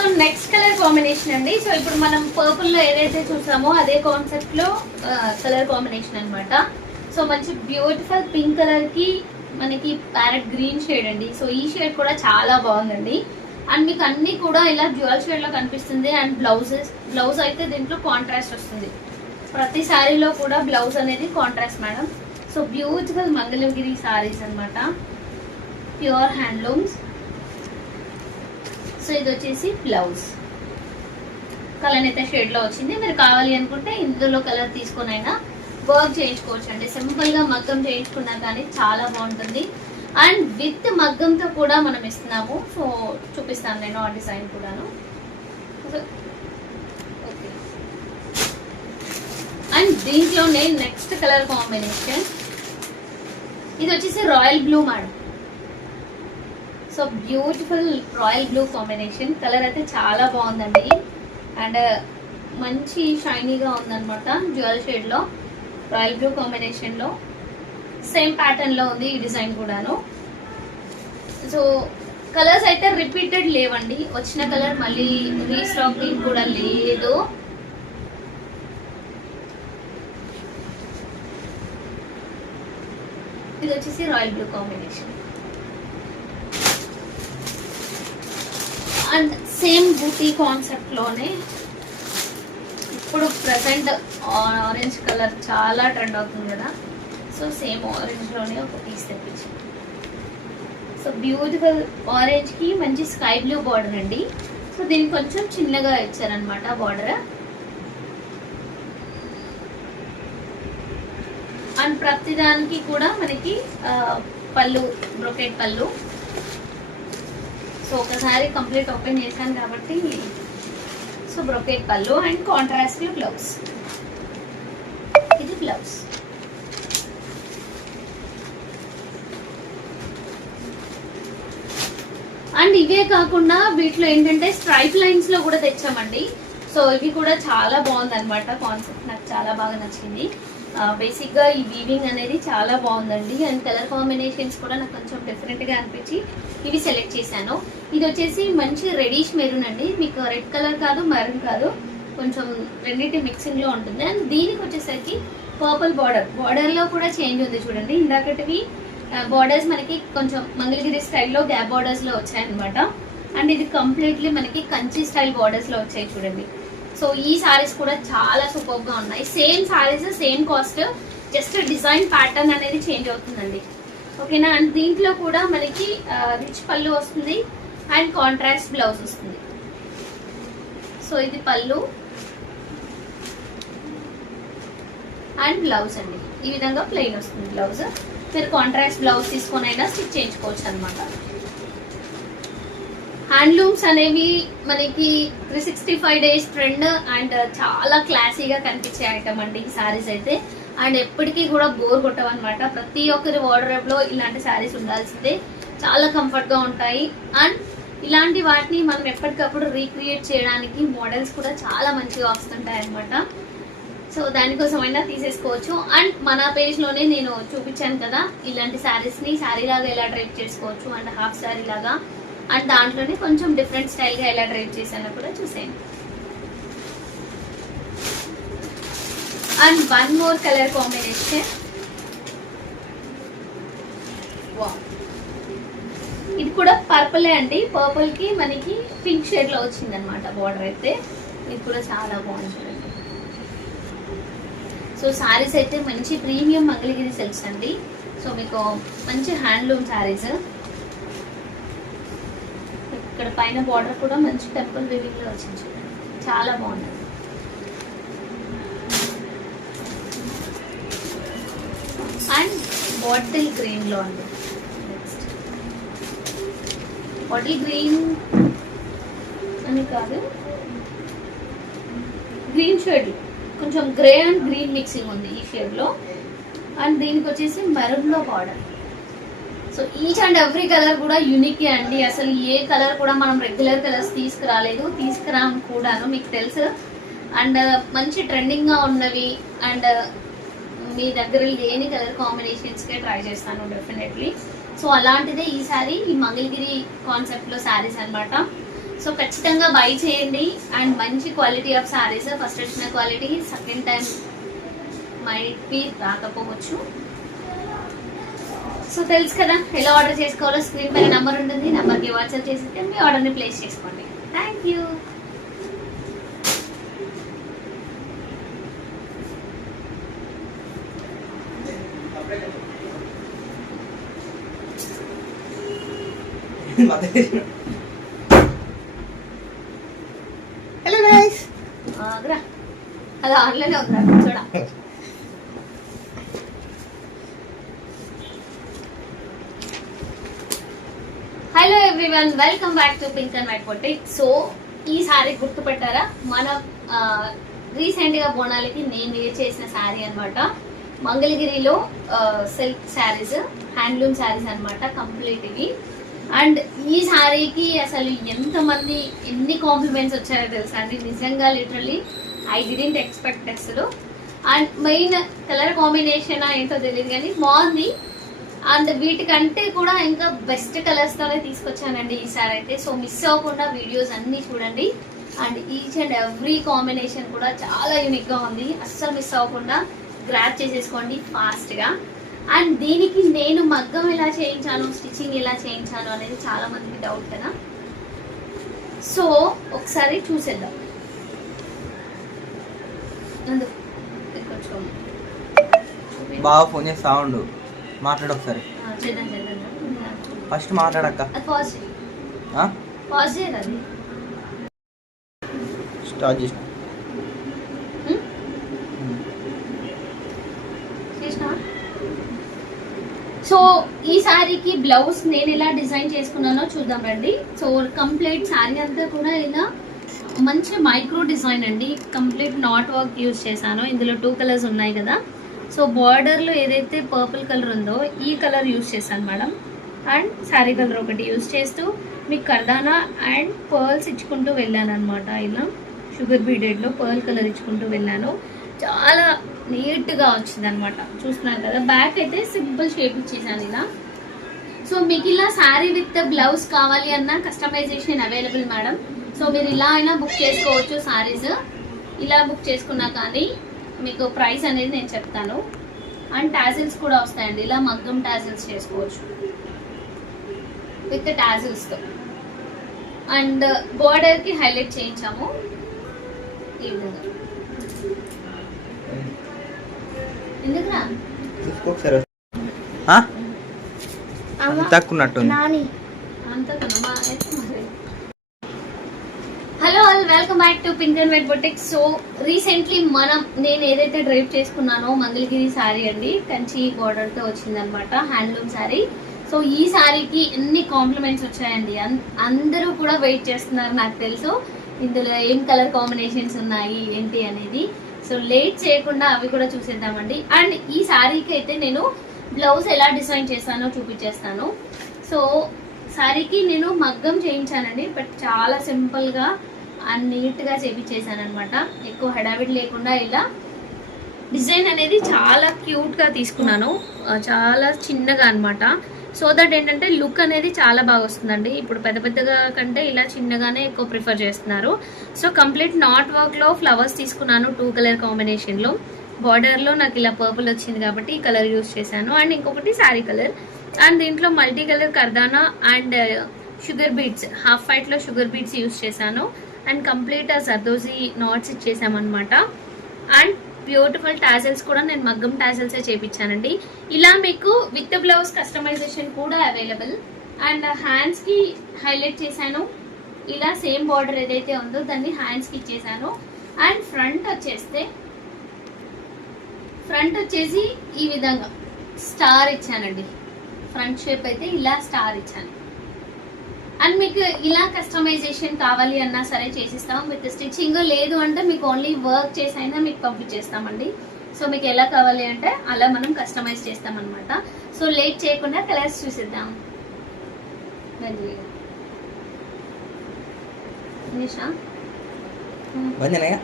So next colour combination అండి. So ఇప్పుడు మనం పర్పుల్లో ఏదైతే చూసామో అదే కాన్సెప్ట్లో కలర్ కాంబినేషన్ అనమాట సో మంచి బ్యూటిఫుల్ పింక్ కలర్కి మనకి ప్యారెట్ గ్రీన్ షేడ్ అండి. సో ఈ షేడ్ కూడా చాలా బాగుందండి. అండ్ మీకు అన్ని కూడా ఇలా జ్యువెల్ షేడ్లో కనిపిస్తుంది. అండ్ బ్లౌజెస్ బ్లౌజ్ అయితే దీంట్లో కాంట్రాస్ట్ వస్తుంది. ప్రతి శారీలో కూడా బ్లౌజ్ అనేది contrast madam so beautiful Mangalagiri saris అన్నమాట. ప్యూర్ హ్యాండ్లూమ్స్ సో ఇది వచ్చేసి బ్లౌజ్. కలర్ అయితే షేడ్లో వచ్చింది. మీరు కావాలి అనుకుంటే ఇందులో కలర్ తీసుకొని అయినా వర్క్ చేయించుకోవచ్చు అండి సింపుల్గా మగ్గం చేయించుకున్నా కానీ చాలా బాగుంటుంది. అండ్ విత్ మగ్గంతో కూడా మనం ఇస్తున్నాము. సో చూపిస్తాను నేను ఆ డిజైన్ కూడాను. ఓకే అండ్ దీంట్లోనే నెక్స్ట్ కలర్ కాంబినేషన్ ఇది వచ్చేసి royal blue madam so beautiful royal blue combination. Colour అయితే చాలా బాగుందండి. అండ్ మంచి షైనీగా ఉందన్నమాట జ్యువెల్ షేడ్లో రాయల్ బ్లూ కాంబినేషన్లో. సేమ్ ప్యాటర్న్లో ఉంది ఈ డిజైన్ కూడాను. సో కలర్స్ అయితే రిపీటెడ్ లేవండి. వచ్చిన కలర్ మళ్ళీ రీస్టాకింగ్ కూడా లేదు. ఇది వచ్చేసి royal blue combination. And same బూటీ కాన్సెప్ట్లోనే ఇప్పుడు ప్రజెంట్ ఆరెంజ్ కలర్ చాలా ట్రెండ్ అవుతుంది కదా. సో సేమ్ ఆరెంజ్లోనే ఒక పీస్ తెప్పించాను సో బ్యూటిఫుల్ ఆరెంజ్కి మంచి స్కై బ్లూ బార్డర్ అండి. సో దీనికి కొంచెం చిన్నగా ఇచ్చారనమాట బార్డర్ అండ్ ప్రతిదానికి కూడా మనకి పళ్ళు బ్రొకెట్ పళ్ళు. సో ఒకసారి కంప్లీట్ ఓపెన్ చేశాను కాబట్టి so brocade pallu and contrast blouse ఇది బ్లౌజ్ అండ్ ఇవే కాకుండా వీటిలో ఏంటంటే స్ట్రైప్ లైన్స్లో కూడా తెచ్చామండి. సో ఇవి కూడా చాలా బాగుంది అనమాట కాన్సెప్ట్ నాకు చాలా బాగా నచ్చింది. బేసిక్గా ఈ వీవింగ్ అనేది చాలా బాగుందండి. అండ్ కలర్ కాంబినేషన్స్ కూడా నాకు కొంచెం డిఫరెంట్గా అనిపించి ఇవి సెలెక్ట్ చేశాను. ఇది వచ్చేసి మంచి రెడిష్ మెరూన్ అండి. మీకు రెడ్ కలర్ కాదు మెరూన్ కాదు. కొంచెం రెండింటి మిక్సింగ్లో ఉంటుంది. అండ్ దీనికి వచ్చేసరికి పర్పుల్ బార్డర్ బార్డర్లో కూడా చేంజ్ ఉంది చూడండి. ఇందాకటివి బార్డర్స్ మనకి కొంచెం మంగళగిరి స్టైల్లో గ్యాప్ బార్డర్స్లో వచ్చాయన్నమాట. అండ్ ఇది కంప్లీట్లీ మనకి కంచి స్టైల్ బార్డర్స్లో వచ్చాయి చూడండి. సో ఈ సారీస్ కూడా చాలా సూపర్గా ఉన్నాయి same saris same cost just design pattern అనేది చేంజ్ అవుతుందండి. ఓకేనా అండ్ దీంట్లో కూడా మనకి రిచ్ పళ్ళు వస్తుంది అండ్ కాంట్రాస్ట్ బ్లౌజ్ వస్తుంది. సో ఇది పళ్ళు అండ్ బ్లౌజ్ అండి. ఈ విధంగా ప్లెయిన్ వస్తుంది బ్లౌజ్ మీరు కాంట్రాస్ట్ బ్లౌజ్ తీసుకొని అయినా స్టిచ్ చేయించుకోవచ్చు అనమాట హ్యాండ్లూమ్స్ అనేవి మనకి three sixty five days trend and చాలా క్లాసీగా కనిపించే ఐటమ్ అండి ఈ సారీస్ అయితే. అండ్ ఎప్పటికీ కూడా బోర్ కొట్టవన్నమాట. ప్రతి ఒక్కరి వార్డ్రోబ్లో ఇలాంటి శారీస్ ఉండాల్సిందే. చాలా కంఫర్ట్గా ఉంటాయి. అండ్ ఇలాంటి వాటిని మనం ఎప్పటికప్పుడు రీక్రియేట్ చేయడానికి మోడల్స్ కూడా చాలా మంచిగా వస్తుంటాయి అనమాట సో దానికోసమైనా తీసేసుకోవచ్చు. అండ్ మన పేజ్లోనే నేను చూపించాను కదా ఇలాంటి శారీస్ని శారీ లాగా ఎలా డ్రైప్ చేసుకోవచ్చు. అండ్ హాఫ్ శారీ లాగా. అండ్ దాంట్లోనే కొంచెం డిఫరెంట్ స్టైల్గా ఎలా డ్రైప్ చేశానో కూడా చూసేయండి. And one more colour combination. ఇది కూడా పర్పులే అండి. పర్పుల్కి మనకి పింక్ షేడ్లో వచ్చింది అనమాట బార్డర్ అయితే. ఇది కూడా చాలా చూడండి. సో సారీస్ అయితే మంచి ప్రీమియం మంగళగిరి సిల్క్స్ అండి. సో మీకు మంచి హ్యాండ్లూమ్ సారీస్ ఇక్కడ పైన బార్డర్ కూడా మంచి టెంపుల్ వివింగ్లో వచ్చింది చాలా బాగుంది. అండ్ బాటిల్ గ్రీన్లో అండి నెక్స్ట్ బాటిల్ గ్రీన్ అని కాదు. గ్రీన్ షేడ్ కొంచెం గ్రే అండ్ గ్రీన్ మిక్సింగ్ ఉంది ఈ షేడ్లో అండ్ దీనికి వచ్చేసి మెరూన్లో border so each and every colour కూడా యూనిక్ అండి. అసలు ఏ కలర్ కూడా మనం రెగ్యులర్ కలర్స్ తీసుకురాలేదు. తీసుకురాము కూడాను మీకు తెలుసు. అండ్ uh, మంచి ట్రెండింగ్గా ఉన్నవి. అండ్ uh, మీ దగ్గర లేని కలర్ కాంబినేషన్స్కే ట్రై చేస్తాను డెఫినెట్లీ సో అలాంటిదే ఈసారి ఈ మంగళగిరి కాన్సెప్ట్లో శారీస్ అన్నమాట. సో ఖచ్చితంగా బై చేయండి. అండ్ మంచి క్వాలిటీ ఆఫ్ శారీస్ ఫస్ట్ వచ్చిన quality second time might be రాకపోవచ్చు. సో తెలుసు కదా ఎలా ఆర్డర్ చేసుకోవాలో స్క్రీన్ పైన నెంబర్ ఉంటుంది నెంబర్కి వాట్సాప్ చేసితే మీ ఆర్డర్ని ప్లేస్ చేసుకోండి. థ్యాంక్ యూ హలో గైస్ అది ఆన్లైన్ ఉందా? చూడ hello everyone welcome back to pink and white boutique so ఈ సారీ గుర్తుపెట్టారా? మన రీసెంట్గా బోనాలకి నేను వేర్ చేసిన శారీ అనమాట మంగళగిరిలో సిల్క్ శారీస్ హ్యాండ్లూమ్ శారీస్ అనమాట కంప్లీట్ ఇవి. అండ్ ఈ శారీకి అసలు ఎంతమంది ఎన్ని కాంప్లిమెంట్స్ వచ్చాయో తెలుసా అండి? నిజంగా లిటరలీ ఐ డిడెంట్ ఎక్స్పెక్ట్ అసలు. అండ్ మెయిన్ కలర్ కాంబినేషన్ ఏంటో తెలియదు కానీ బాగుంది అండ్ వీటికంటే కూడా ఇంకా బెస్ట్ కలర్స్ తోనే తీసుకొచ్చానండి ఈసారి అయితే. సో మిస్ అవ్వకుండా వీడియోస్ అన్ని చూడండి. And each and every combination కూడా చాలా యూనిక్గా ఉంది. అస్సలు మిస్ అవ్వకుండా గ్రాప్ చేసేసుకోండి ఫాస్ట్గా. అండ్ దీనికి నేను మగ్గం ఎలా చేయించాను స్టిచ్చింగ్ ఎలా చేయించాను అనేది చాలా మందికి డౌట్ కదా. సో ఒకసారి చూసేద్దాం. కొంచెం బాగా ఫోన్ చేసి సౌండ్ మాట్లాడు ఒకసారి. ఫస్ట్ మాట్లాడక్క. స్టార్ట్ చేసిన? సో ఈ శారీకి బ్లౌజ్ నేను ఎలా డిజైన్ చేసుకున్నానో చూద్దాం రండి. సో కంప్లీట్ శారీ అంతా కూడా ఇలా మంచి మైక్రో డిజైన్ అండి. కంప్లీట్ నాట్ వర్క్ యూజ్ చేశాను. ఇందులో టూ కలర్స్ ఉన్నాయి కదా. సో బార్డర్లో ఏదైతే పర్పుల్ కలర్ ఉందో ఈ కలర్ యూస్ చేశాను మేడం. అండ్ శారీ కలర్ ఒకటి యూస్ చేస్తూ మీకు కర్దానా అండ్ పర్ల్స్ ఇచ్చుకుంటూ వెళ్ళాను అనమాట ఇలా షుగర్ బీడెడ్లో పర్ల్ కలర్ ఇచ్చుకుంటూ వెళ్ళాను. చాలా నీట్గా వచ్చింది అనమాట చూస్తున్నారు కదా బ్యాక్ అయితే సింపుల్ షేప్ ఇచ్చేసాను ఇలా. సో మీకు ఇలా శారీ విత్ బ్లౌజ్ కావాలి అన్న కస్టమైజేషన్ అవైలబుల్ మేడం. సో మీరు ఇలా అయినా బుక్ చేసుకోవచ్చు శారీస్. ఇలా బుక్ చేసుకున్నా కానీ మీకు ప్రైస్ అనేది నేను చెప్తాను. అండ్ టాజిల్స్ కూడా వస్తాయండి. ఇలా మగ్గం టాజిల్స్ చేసుకోవచ్చు. విత్ టాజిల్స్తో అండ్ బోర్డర్కి హైలైట్ చేయించాము. ఈ విధంగా. ఎందుకురా? ఆ? తక్కున్నట్టుంది అంత కనుమా అయితే మరి hello all welcome back to pink and white boutique so recently మనం నేను ఏదైతే డ్రైవ్ చేసుకున్నానో మంగళగిరి శారీ అండి కంచి బార్డర్తో వచ్చిందనమాట హ్యాండ్లూమ్ శారీ సో ఈ శారీకి ఎన్ని కాంప్లిమెంట్స్ వచ్చాయండి? అన్- అందరూ కూడా వెయిట్ చేస్తున్నారు నాకు తెలుసు. ఇందులో ఏం కలర్ కాంబినేషన్స్ ఉన్నాయి ఏంటి అనేది. సో లేట్ చేయకుండా అవి కూడా చూసేద్దామండి. అండ్ ఈ శారీకి అయితే నేను బ్లౌజ్ ఎలా డిజైన్ చేస్తానో చూపించేస్తాను. సో శారీకి నేను మగ్గం చేయించానండి బట్ చాలా సింపుల్గా నీట్గా చేపించేసాను అనమాట ఎక్కువ హడావిడి లేకుండా ఇలా డిజైన్ అనేది చాలా క్యూట్గా తీసుకున్నాను. చాలా చిన్నగా అనమాట సో దట్ ఏంటంటే లుక్ అనేది చాలా బాగా వస్తుందండి. ఇప్పుడు పెద్ద పెద్దగా కంటే ఇలా చిన్నగానే ఎక్కువ ప్రిఫర్ చేస్తున్నారు. సో కంప్లీట్ నాట్ వర్క్లో ఫ్లవర్స్ తీసుకున్నాను టూ కలర్ కాంబినేషన్లో. బార్డర్లో నాకు ఇలా పర్పుల్ వచ్చింది కాబట్టి ఈ కలర్ యూస్ చేశాను. అండ్ ఇంకొకటి శారీ కలర్. అండ్ దీంట్లో మల్టీ కలర్ కర్దానా అండ్ షుగర్ బీట్స్ హాఫ్ వైట్లో షుగర్ బీట్స్ యూస్ చేశాను. అండ్ కంప్లీట్ సర్దోజీ నాట్స్ ఇచ్చేసామన్నమాట. అండ్ బ్యూటిఫుల్ టాజల్స్ కూడా నేను మగ్గం టాజల్సే చేపించానండి ఇలా మీకు విత్ బ్లౌజ్ కస్టమైజేషన్ కూడా అవైలబుల్. అండ్ హ్యాండ్స్కి హైలైట్ చేశాను. ఇలా సేమ్ బార్డర్ ఏదైతే ఉందో దాన్ని హ్యాండ్స్కి ఇచ్చేసాను. అండ్ ఫ్రంట్ వచ్చేస్తే ఫ్రంట్ వచ్చేసి ఈ విధంగా స్టార్ ఇచ్చానండి. ఫ్రంట్ షేప్ అయితే ఇలా స్టార్ ఇచ్చాను. అండ్ మీకు ఇలా కస్టమైజేషన్ కావాలి అన్నా సరే చేసిస్తాం. విత్ స్టిచ్చింగ్ లేదు అంటే మీకు ఓన్లీ వర్క్ చేసైనా మీకు పంపించేస్తామండి. సో మీకు ఎలా కావాలి అంటే అలా మనం కస్టమైజ్ చేస్తాం అనమాట సో లేట్ చేయకుండా కలర్స్ చూసిద్దాం. నిషా? వందనయ్య